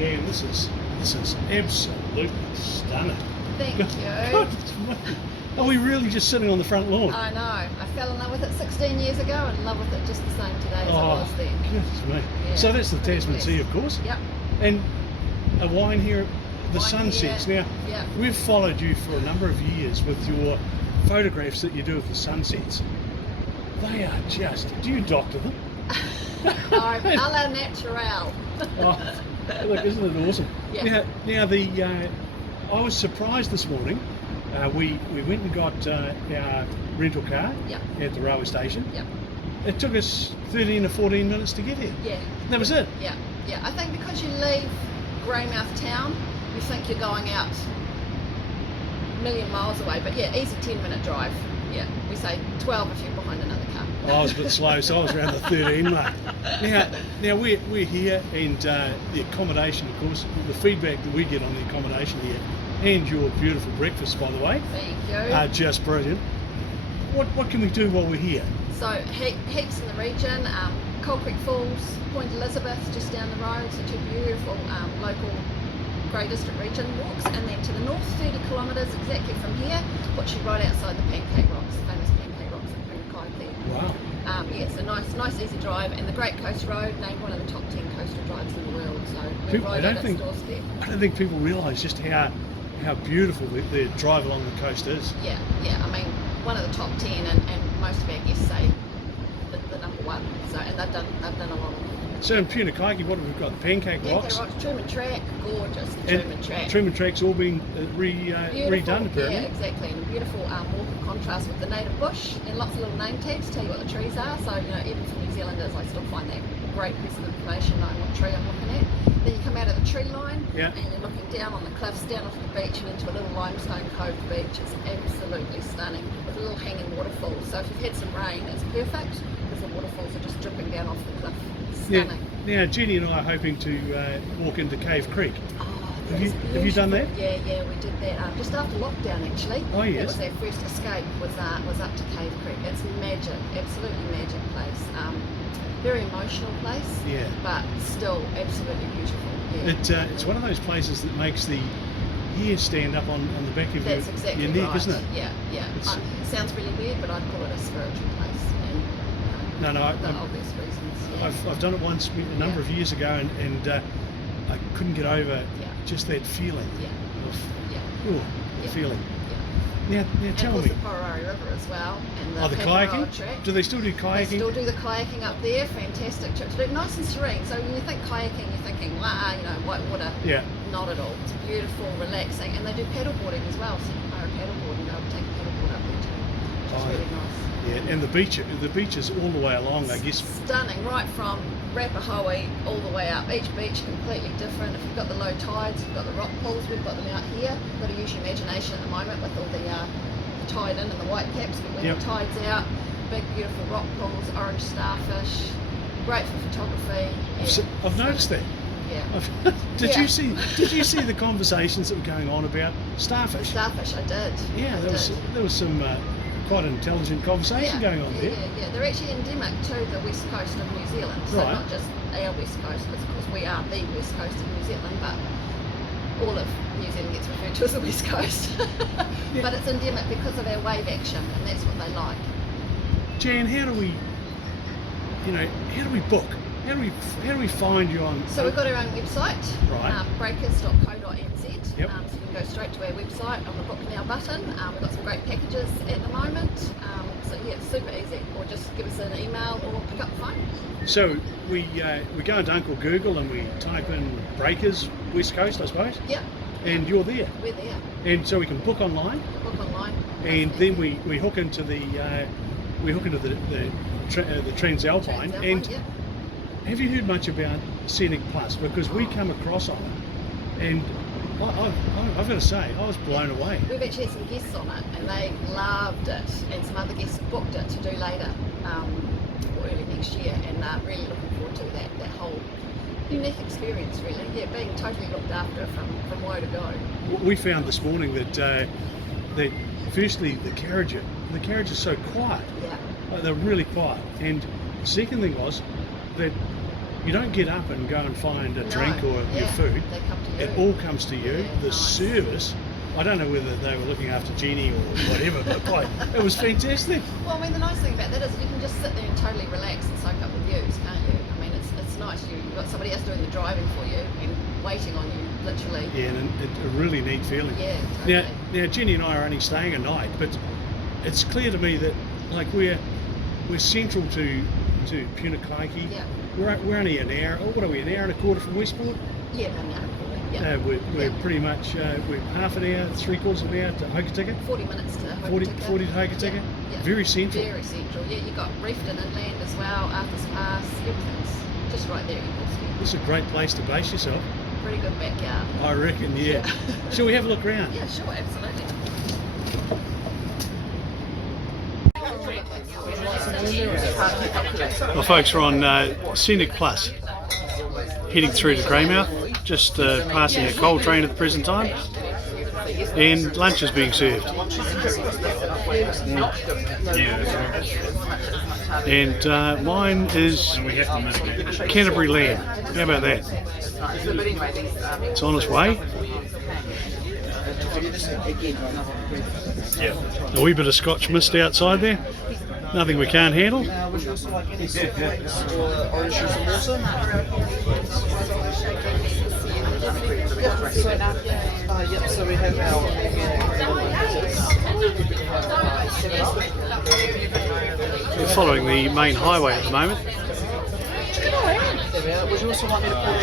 Jan, this is absolutely stunning. Thank you. Goodness me. Are we really just sitting on the front lawn? I know. I fell in love with it 16 years ago and in love with it just the same today as I was then. Goodness me. Yeah, So that's the pretty Tasman blessed. Sea, of course. Yep. And a wine here, the Wine sunsets. here. Now, Yep. we've followed you for a number of years with your photographs that you do of the sunsets. They are just, do you doctor them? No, a la natural. Oh, look, isn't it awesome? Yeah. Now I was surprised this morning. We went and got our rental car Yep. at the railway station. Yep. It took us 13 or 14 minutes to get here. Yeah. That was it. Yeah. Yeah. I think because you leave Greymouth town, you think you're going out a million miles away, but yeah, easy 10-minute drive. Yeah. We say 12 if you're behind another car. I was a bit slow, so I was around the 13 mark. Now we're here, and the accommodation, of course, the feedback that we get on the accommodation here, and your beautiful breakfast, by the way, Thank you. are just brilliant. What can we do while we're here? So heaps in the region, Cold Creek Falls, Point Elizabeth just down the road, so two beautiful local Grey District region walks, and then to the north 30 kilometres exactly from here puts you right outside the Pancake Rocks, the famous Pancake Rocks at Punakaiki. Wow. Yeah, it's a nice easy drive, and the Great Coast Road, named one of the top 10 coastal drives in the world, so we're People- right at its doorstep. I don't think people realise just how beautiful the drive along the coast is. Yeah, I mean, one of the top 10, and most of our guests say the number one, so, and they've done a lot of them. So in Punakaiki, what have we got? The Pancake Rocks. Truman Track, gorgeous, the And Truman Track. Truman Track's all been Beautiful, redone, apparently. yeah, exactly, and a beautiful walk of contrast with the native bush, and lots of little name tags tell you what the trees are, so even for New Zealanders I still find that a great piece of information knowing what tree I'm looking at. Then you come out of the tree line, Yeah. and you're looking down on the cliffs, down off the beach and into a little limestone cove beach. It's absolutely stunning, with a little hanging waterfall, so if you've had some rain it's perfect, because the waterfalls are just dripping down off the cliff. Stunning. Now Jenny and I are hoping to walk into Cave Creek. Oh, Have you done that? Yeah, we did that just after lockdown actually. Oh, yes. That was our first escape. Was up to Cave Creek. It's magic, absolutely magic place. Very emotional place. Yeah. But still absolutely beautiful. Yeah. It's one of those places that makes the hair stand up on the back of That's your exactly neck, right. isn't it? Yeah. It's- It sounds really weird, but I'd call it a spiritual place. And No, the obvious reasons. Yeah. I've done it once a number of years ago, and I couldn't get over just that feeling. Yeah. The feeling. Yeah. Now tell and me. of course the Porori River as well, and the The Paparoa kayaking? Track. Do they still do They kayaking? still do the kayaking up there. Fantastic trip to do. Nice and serene. So when you think kayaking, you're thinking, wow, white water. Yeah. Not at all. It's beautiful, relaxing, and they do paddleboarding as well. So you can hire a paddleboard and go and take a paddleboard up there too, which is really nice. Yeah, and the beaches all the way along, I guess. Stunning, right from Rapahoe all the way up. Each beach completely different. If you've got the low tides, you've got the rock pools. We've got them out here. You've got to use your imagination at the moment with all the tide in and the white caps. But when Yep. the tide's out, big beautiful rock pools, orange starfish, great for photography. Yeah. I've noticed that. Yeah. Did Yeah. you see the conversations that were going on about The starfish? starfish, I did. Yeah, I there was some quite an intelligent conversation going on there. Yeah. They're actually endemic to the west coast of New Zealand. So Right. not just our west coast, because of course we are the west coast of New Zealand, but all of New Zealand gets referred to as the west coast. Yeah. But it's endemic because of our wave action, and that's what they like. Jan, how do we book? How do we find you on? So we've got our own website, Right. breakers.co.nz. Yep. So you can go straight to our website on the Book Now button. We've got some great packages at the moment. So yeah, it's super easy. Or just give us an email or pick up the phone. So we go into Uncle Google and we type in Breakers West Coast, I suppose, Yep, and you're there. we're there. And so we can book online, Book online. and then we hook into the Tranz Alpine. And Yep. have you heard much about Scenic Plus? Because we come across on it, and I've got to say, I was blown away. We've actually had some guests on it and they loved it, and some other guests have booked it to do later or early next year, and really looking forward to that whole unique experience really. Yeah, being totally looked after from woe to go. We found this morning that firstly the carriage is so quiet. Yeah. Like, they're really quiet, and the second thing was that you don't get up and go and find a drink or your food. They come to you. It all comes to you. Yeah, The nice. service, I don't know whether they were looking after Jeannie or whatever, but boy, it was fantastic. Well, I mean, the nice thing about that is you can just sit there and totally relax and soak up the views, can't you? I mean, it's nice. You've got somebody else doing the driving for you and waiting on you, literally. Yeah, and it's a really neat feeling. Yeah, totally. Now Jenny and I are only staying a night, but it's clear to me that like we're central to Punakaiki. Yeah. We're only an hour. Oh, what are we? An hour and a quarter from Westport. Yeah, about an hour. Yeah. We're pretty much we're half an hour, 3/4 of an hour to Hokitika. 40 minutes to 40 Hokitika. to Hokitika. Yeah. Very central. Very central. Yeah, you got Reefton inland as well, Arthur's Pass. Everything's just right there. It's a great place to base yourself. Pretty good backyard. I reckon. Yeah. Shall we have a look around? Yeah, sure, absolutely. Well, folks, we're on Scenic Plus, heading through to Greymouth, just passing a coal train at the present time, and lunch is being served. And mine is Canterbury lamb. How about that? It's on its way. A wee bit of Scotch mist outside there. Nothing we can't handle. Would you also like any soup packets or orange juice and water? Yep, so we have our We're following the main highway at the moment. Would you also like me to pour it?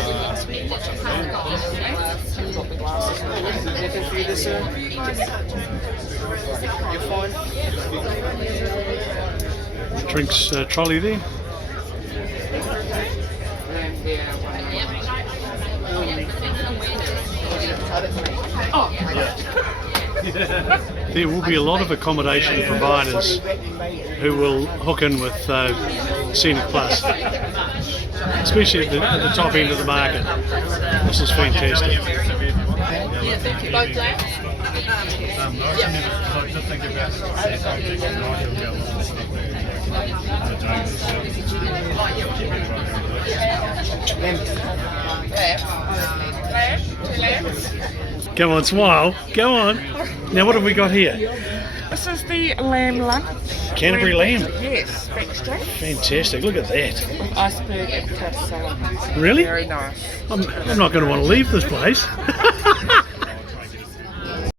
Drop the glasses. Anything for you there, sir? You're fine. Drinks trolley there. There will be a lot of accommodation providers who will hook in with Scenic Plus, especially at the top end of the market. This is fantastic. Come on, smile. Go on. Now, what have we got here? This is the lamb lunch. Canterbury lamb. Yes, extra. Fantastic. Look at that. Iceberg and toast salad. Really? Very nice. I'm not going to want to leave this place.